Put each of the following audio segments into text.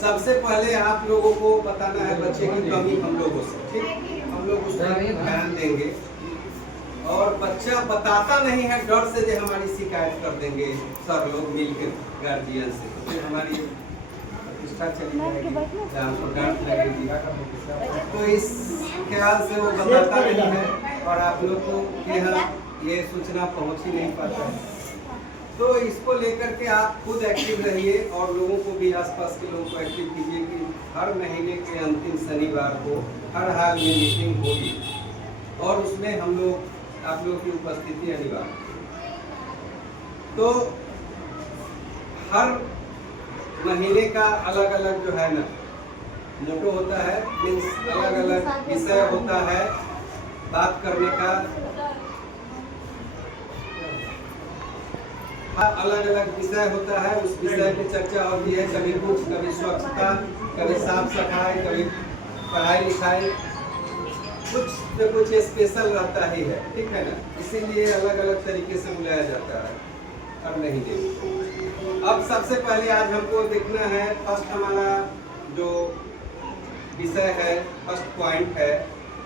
सबसे पहले आप लोगों को बताना है बच्चे की कमी हम लोगों से, ठीक? हम लोग उस पर ध्यान देंगे और बच्चा बताता नहीं है डर से जो हमारी शिकायत कर देंगे सर लोग मिलकर गार्जियन से, तो फिर हमारी प्रतिष्ठा चली जाएगी, हमको डांट लगेगी। तो इस ख्याल से वो बताता नहीं है और आप लोग को यहाँ ये सूचना पहुँच ही नहीं पाता है। तो इसको लेकर के आप खुद एक्टिव रहिए और लोगों को भी, आसपास के लोगों को एक्टिव कीजिए कि हर महीने के अंतिम शनिवार को हर हाल में मीटिंग होगी और उसमें हम लोग आप लोगों की उपस्थिति अनिवार्य। तो हर महीने का अलग अलग जो है ना मोटो होता है, मीन्स अलग अलग विषय होता है बात करने का, अलग अलग विषय होता है, उस विषय पे चर्चा होती है। कभी कुछ, कभी स्वच्छता, कभी साफ सफाई, कभी पढ़ाई लिखाई, कुछ न कुछ स्पेशल रहता ही है, ठीक है ना? इसीलिए अलग अलग तरीके से बुलाया जाता है हर महीने। अब सबसे पहले आज हमको देखना है, फर्स्ट हमारा जो विषय है, फर्स्ट पॉइंट है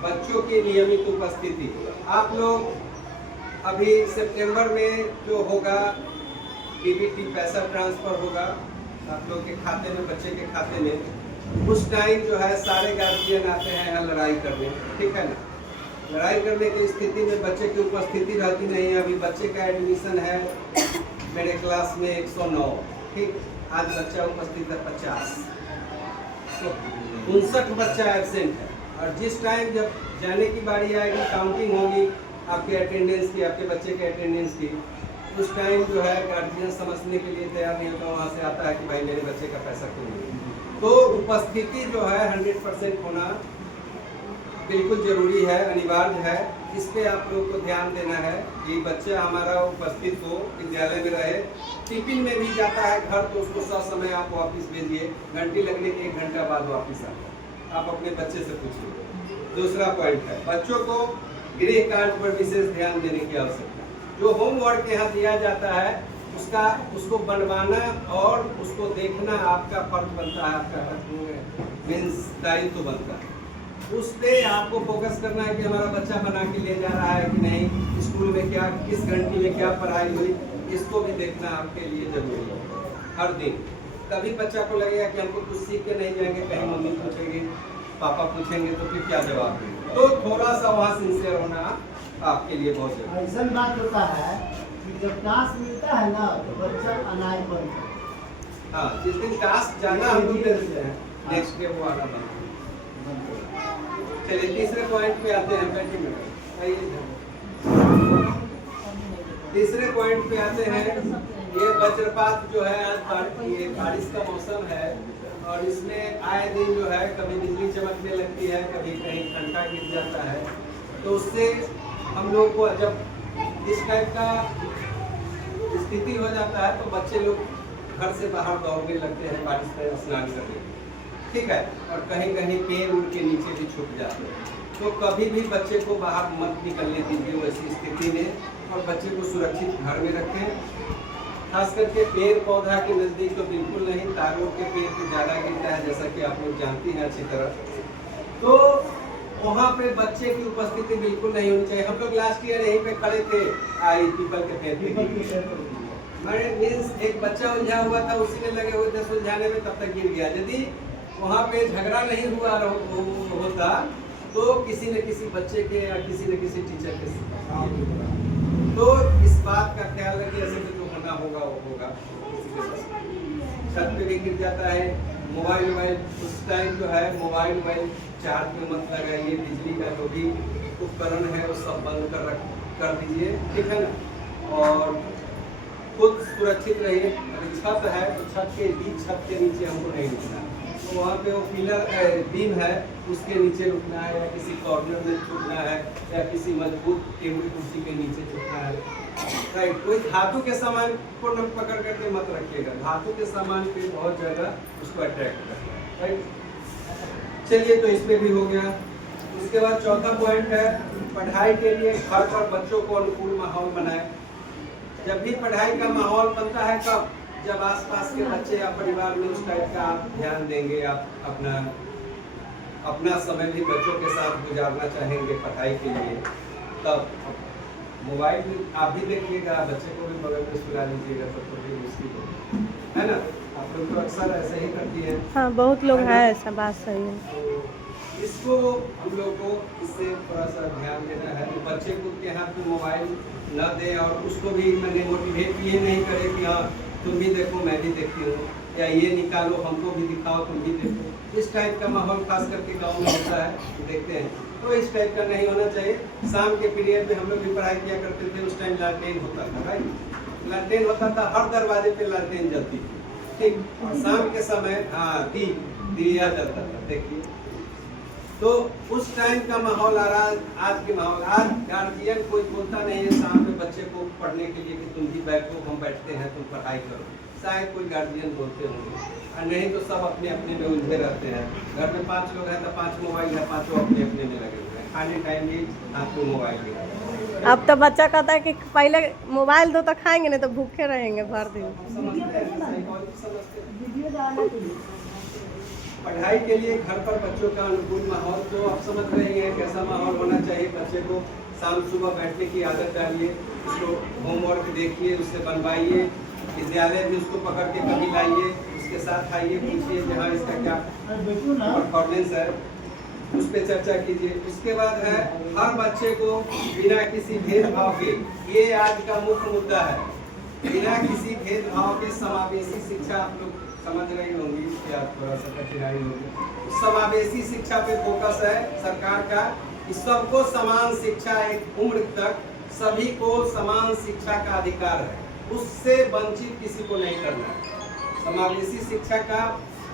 बच्चों की नियमित उपस्थिति। आप लोग अभी सितंबर में जो होगा डीबीटी पैसा ट्रांसफर होगा आप लोग के खाते में, बच्चे के खाते में, उस टाइम जो है सारे गार्जियन आते हैं यहाँ लड़ाई करने, ठीक है ना? लड़ाई करने की स्थिति में बच्चे की उपस्थिति रहती नहीं है। अभी बच्चे का एडमिशन है मेरे क्लास में 109, ठीक? आज बच्चा उपस्थित है 50, तो 59 बच्चा एब्सेंट है। और जिस टाइम जब जाने की बारी आएगी, काउंटिंग होगी आपके अटेंडेंस की, आपके बच्चे के अटेंडेंस की, उस टाइम जो है गार्जियन समझने के लिए तैयार नहीं होता, वहाँ से आता है कि भाई मेरे बच्चे का पैसा क्यों नहीं। तो उपस्थिति जो है 100% होना बिल्कुल जरूरी है, अनिवार्य है। इस पे आप लोग को ध्यान देना है कि बच्चा हमारा उपस्थित हो, विद्यालय में रहे। टिफिन में भी जाता है घर तो उसको समय आप वापस भेजिए, घंटी लगने के 1 घंटा बाद वापस आता है। आप अपने बच्चे से पूछिए। दूसरा पॉइंट है बच्चों को गृह कार्य पर विशेष ध्यान देने की आवश्यकता। जो होमवर्क यहाँ दिया जाता है उसको बनवाना और उसको देखना आपका फर्ज बनता है, आपका मीन्स दायित्व बनता है। उस पर आपको फोकस करना है कि हमारा बच्चा बना के ले जा रहा है कि नहीं, स्कूल में क्या, किस घंटी में क्या पढ़ाई हुई, इसको भी देखना आपके लिए जरूरी है हर दिन। कभी बच्चा को लगेगा कि हमको कुछ सीख के नहीं जाएंगे, कहीं मम्मी पूछेंगे, पापा पूछेंगे, तो फिर क्या जवाब देंगे। तो थोड़ा सा वहाँ सिंसियर होना आपके लिए बहुत जरूरी। ऐसा बात होता है कि जब टास्क मिलता है ना तो बच्चा अनाज बनता है। हाँ, जिस दिन टास्क जाना हम लोग देते हैं, नेक्स्ट डे वो आना बनता है। चलिए तीसरे पॉइंट पे आते हैं, बैठिए मैडम। तीसरे पॉइंट पे आते हैं, ये वज्रपात जो है, आज ये बारिश का मौसम है और इसमें आए दिन जो है कभी बिजली चमकने लगती है, कभी कहीं ठंडा गिर जाता है। तो उससे हम लोग को जब इस टाइप का स्थिति हो जाता है तो बच्चे लोग घर से बाहर दौड़ने लगते हैं बारिश में स्नान करने, ठीक है? और कहीं कहीं पैर उड़ के नीचे भी छुप जाते हैं। तो कभी भी बच्चे को बाहर मत निकलने दीजिए वैसी स्थिति में, और बच्चे को सुरक्षित घर में रखें। खास करके पेड़ पौधा के नज़दीक तो बिल्कुल नहीं, तारों के पेड़ पे ज़्यादा गिरता है, जैसा कि आप लोग जानती हैं अच्छी तरह। तो वहाँ पे बच्चे की उपस्थिति बिल्कुल नहीं होनी चाहिए। हम लोग लास्ट ईयर यहीं पे खड़े थे, आई पीपल के पेड़ पे, मीन्स एक बच्चा उलझा हुआ था, उसी में लगे हुए थे सुलझाने में, तब तक गिर गया। यदि वहाँ पे झगड़ा नहीं हुआ होता तो किसी न किसी बच्चे के या किसी न किसी टीचर के साथ। तो इस बात का ख्याल रखिए, ऐसे जो होना होगा वो होगा। छत पे भी गिर जाता है, मोबाइल उस टाइम जो है मोबाइल चार्ज में मत लगाइए, बिजली का जो भी उपकरण है वो सब बंद कर दीजिए, ठीक है ना? और खुद सुरक्षित रहिए। अगर छत है तो छत के नीचे हमको नहीं रुकना है, तो वहाँ पे वो पिलर बीम है उसके नीचे रुकना है, या किसी कॉर्नर में छुपना है, या किसी मजबूत टेबल कुर्सी के नीचे छुपना है, राइट? कोई धातु के सामान को न पकड़ करके मत रखिएगा, धातु के सामान पे बहुत ज़्यादा उसको अट्रैक्ट करता है, राइट? चलिए, तो इसमें भी हो गया। उसके बाद चौथा पॉइंट है पढ़ाई के लिए घर पर बच्चों को अनुकूल माहौल बनाए। जब भी पढ़ाई का माहौल बनता है कब, जब आसपास के बच्चे या परिवार में उस टाइप का आप ध्यान देंगे, आप अपना समय भी बच्चों के साथ गुजारना चाहेंगे पढ़ाई के लिए, तब मोबाइल में आप भी देखिएगा, बच्चे को भी बगल में सुला लीजिएगा, तब तो भी मुश्किल है ना। आप लोग तो अक्सर ऐसे ही करती है। हाँ, बहुत लोग हैं, ऐसा बात सही है। तो इसको हम लोग को इससे थोड़ा सा ध्यान देना है, तो बच्चे को के हाथ में मोबाइल न दें और उसको भी मैंने मोटिवेट ये नहीं करे कि हाँ तुम भी देखो मैं भी देखती हूँ, या ये निकालो हमको भी दिखाओ तुम भी देखो। इस टाइप का माहौल खास करके गांव में होता है, देखते हैं, तो इस टाइप का नहीं होना चाहिए। शाम के पीरियड में हम लोग भी पढ़ाई किया करते थे, उस टाइम लालटेन होता था, राइट, लालटेन होता था, हर दरवाजे पे लालटेन जलती थी, ठीक, और शाम के समय दिया जलता था, देखिए। तो उस टाइम का माहौल आ रहा, आज के माहौल, आज गार्जियन कोई बोलता नहीं है शाम में बच्चे को पढ़ने के लिए कि तुम भी बैठो, हम बैठते हैं, तुम पढ़ाई करो, शायद कोई गार्जियन बोलते होंगे, और नहीं तो सब अपने अपने में उलझे रहते हैं। घर में 5 लोग हैं तो 5 मोबाइल है, 5 अपने अपने में लगे हुए हैं, खाने टाइम भी हाथ में मोबाइल भी। अब तो बच्चा कहता है कि पहले मोबाइल दो तो खाएंगे, नहीं तो भूखे रहेंगे भर दिन। पढ़ाई के लिए घर पर बच्चों का अनुकूल माहौल, तो आप समझ रहे हैं कैसा माहौल होना चाहिए। बच्चे को शाम सुबह बैठने की आदत डालिए, उसको होमवर्क देखिए, उससे बनवाइए, विद्यालय भी उसको पकड़ के कभी लाइए, उसके साथ आइए, पूछिए जहाँ इसका क्या परफॉर्मेंस है, उस पर चर्चा कीजिए। उसके बाद है हर बच्चे को बिना किसी भेदभाव के, ये आज का मुख्य मुद्दा है, बिना किसी भेदभाव के समावेशी शिक्षा, आप लोग समझ रही होंगी कि आप थोड़ा सा कठिनाई होगी, समावेशी शिक्षा पे फोकस है सरकार का, कि सबको समान शिक्षा, एक उम्र तक सभी को समान शिक्षा का अधिकार है, उससे वंचित किसी को नहीं करना है। समावेशी शिक्षा का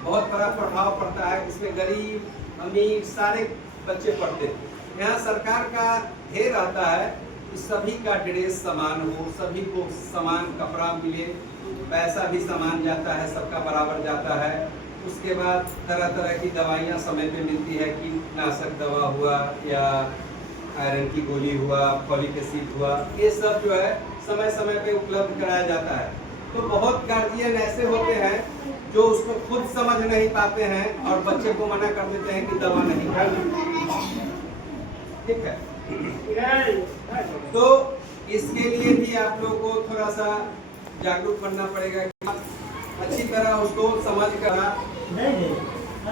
बहुत बड़ा प्रभाव पड़ता है, इसमें गरीब अमीर सारे बच्चे पढ़ते हैं। यहाँ सरकार का ध्येय रहता है कि सभी का ड्रेस समान हो, सभी को समान कपड़ा मिले, पैसा भी समान जाता है, सबका बराबर जाता है। उसके बाद तरह तरह की दवाइयाँ समय पे मिलती है, कीटनाशक दवा हुआ या आयरन की गोली हुआ, फॉलिक एसिड हुआ, ये सब जो है समय समय पे उपलब्ध कराया जाता है। तो बहुत गार्जियन ऐसे होते हैं जो उसको खुद समझ नहीं पाते हैं और बच्चे को मना कर देते हैं कि दवा नहीं खाना, ठीक है। तो इसके लिए भी आप लोगों को थोड़ा सा जागरूक बनना पड़ेगा कि अच्छी तरह उसको समझ कर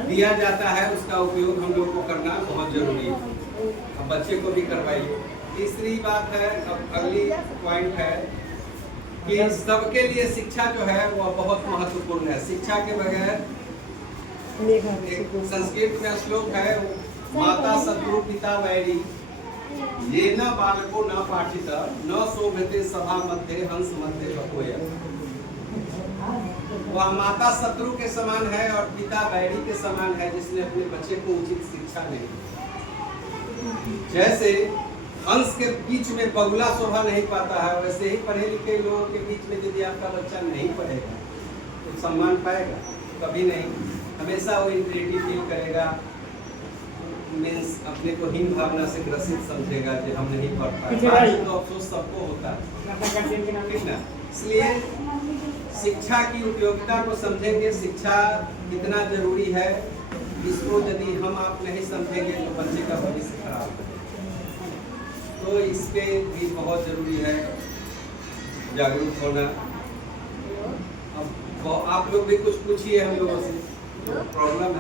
दिया जाता है, उसका उपयोग हम लोग को करना बहुत जरूरी है। अब बच्चे को भी करवाइए। तीसरी बात है, अब अगली पॉइंट है कि सबके लिए शिक्षा जो है वो बहुत महत्वपूर्ण है। शिक्षा के बगैर, एक संस्कृत में श्लोक है, माता शत्रु पिता वैरी, ये न बालको न पाठित न शोभते सभा मध्य हंस मध्य बकोया। वह माता शत्रु के समान है और पिता बैरी के समान है, जिसने अपने बच्चे को उचित शिक्षा नहीं। जैसे हंस के बीच में बगुला शोभा नहीं पाता है, वैसे ही पढ़े लिखे लोगों के बीच में यदि आपका बच्चा नहीं पढ़ेगा तो सम्मान पाएगा कभी नहीं, हमेशा वो इंफीरियरिटी फील करेगा, मीन्स अपने को हीन भावना से ग्रसित समझेगा कि हम नहीं पढ़ पाए। तो अफसोस सबको होता है, ठीक ना। इसलिए शिक्षा की उपयोगिता को समझेंगे, शिक्षा कितना जरूरी है, इसको यदि हम आप नहीं समझेंगे तो बच्चे का भविष्य खराब है। तो इस पे भी बहुत जरूरी है जागरूक होना। अब आप लोग भी कुछ पूछिए हम लोगों से, प्रॉब्लम है।